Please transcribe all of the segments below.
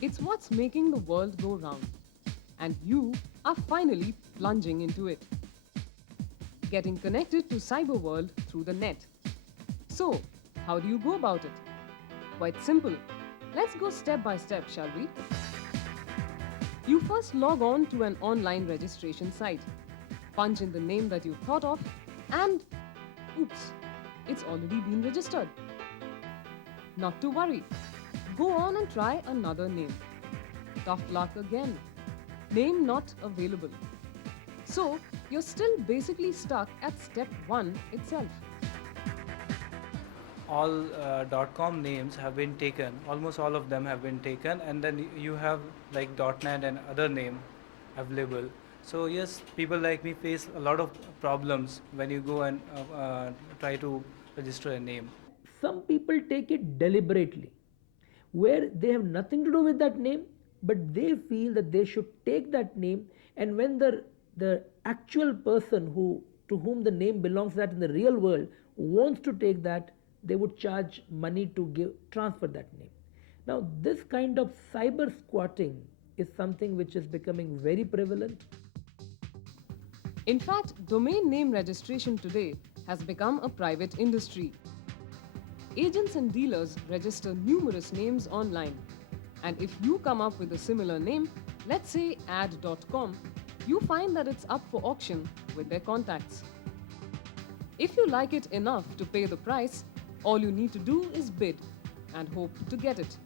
It's what's making the world go round. And you are finally plunging into it. Getting connected to cyber world through the net. So, how do you go about it? Quite simple. Let's go step by step, shall we? You first log on to an online registration site. Punch in the name that you've thought of and oops, it's already been registered. Not to worry. Go on and try another name. Tough luck again. Name not available. So, you're still basically stuck at step 1 itself. All .com names have been taken, almost all of them have been taken, and then you have like .net and other name available. So yes, people like me face a lot of problems when you go and try to register a name. Some people take it deliberately, where they have nothing to do with that name, but they feel that they should take that name, and when the actual person to whom the name belongs, that in the real world wants to take that, they would charge money to transfer that name. Now this kind of cyber squatting is something which is becoming very prevalent. In fact, domain name registration today has become a private industry. Agents and dealers register numerous names online. And if you come up with a similar name, let's say ad.com, you find that it's up for auction with their contacts. If you like it enough to pay the price, all you need to do is bid and hope to get it.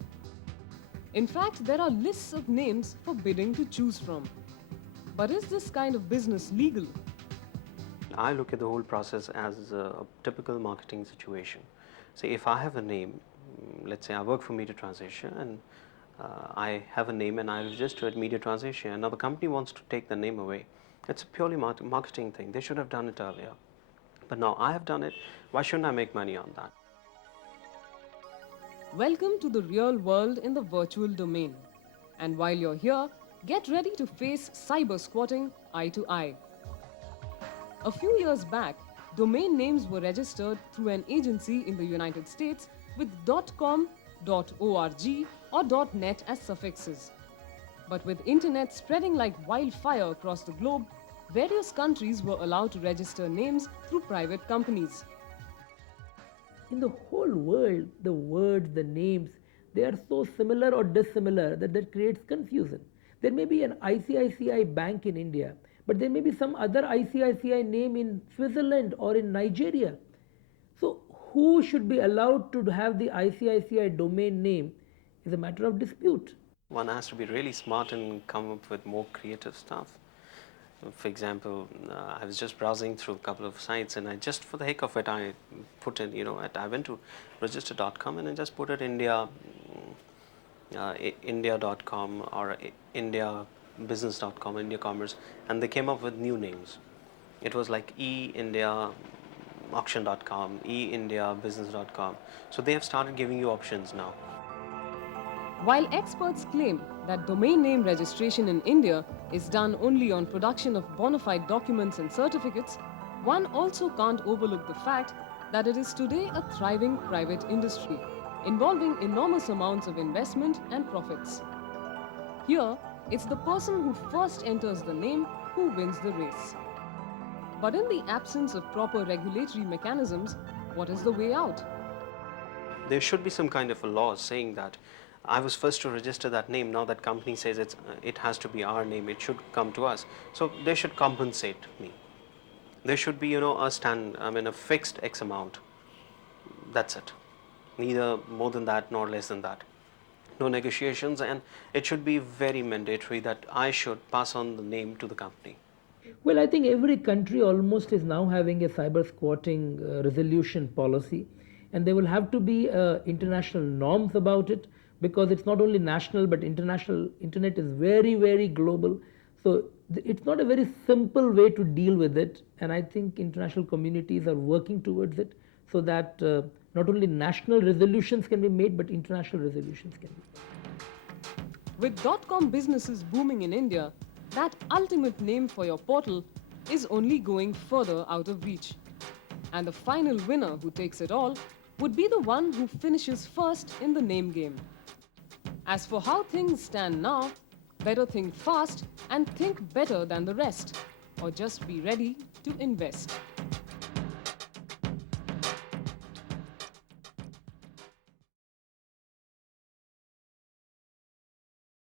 In fact, there are lists of names for bidding to choose from. But is this kind of business legal? I look at the whole process as a typical marketing situation. So if I have a name, let's say I work for Media Transition and I have a name and I register at Media Transition, and now the company wants to take the name away. It's a purely marketing thing. They should have done it earlier. But now I have done it, why shouldn't I make money on that? Welcome to the real world in the virtual domain. And while you're here, get ready to face cyber squatting eye to eye. A few years back, domain names were registered through an agency in the United States with .com, .org or .net as suffixes. But with internet spreading like wildfire across the globe, various countries were allowed to register names through private companies. In the whole world, the words, the names, they are so similar or dissimilar that creates confusion. There may be an ICICI bank in India, but there may be some other ICICI name in Switzerland or in Nigeria. So who should be allowed to have the ICICI domain name is a matter of dispute. One has to be really smart and come up with more creative stuff. For example, I was just browsing through a couple of sites and I just, for the heck of it, I put in, I went to register.com and I just put it India, India.com or IndiaBusiness.com, India Commerce, and they came up with new names. It was like e-India auction.com, e-India-business.com. So they have started giving you options now. While experts claim that domain name registration in India is done only on production of bona fide documents and certificates, one also can't overlook the fact that it is today a thriving private industry, involving enormous amounts of investment and profits. Here, it's the person who first enters the name who wins the race. But in the absence of proper regulatory mechanisms, what is the way out? There should be some kind of a law saying that I was first to register that name, now that company says it has to be our name, it should come to us. So they should compensate me. There should be, a fixed X amount. That's it. Neither more than that nor less than that. No negotiations, and it should be very mandatory that I should pass on the name to the company. Well, I think every country almost is now having a cyber squatting resolution policy, and there will have to be international norms about it, because it's not only national but international. Internet is very, very global. So it's not a very simple way to deal with it, and I think international communities are working towards it so that not only national resolutions can be made but international resolutions can be made. With .com businesses booming in India, that ultimate name for your portal is only going further out of reach. And the final winner who takes it all would be the one who finishes first in the name game. As for how things stand now, better think fast and think better than the rest, or just be ready to invest.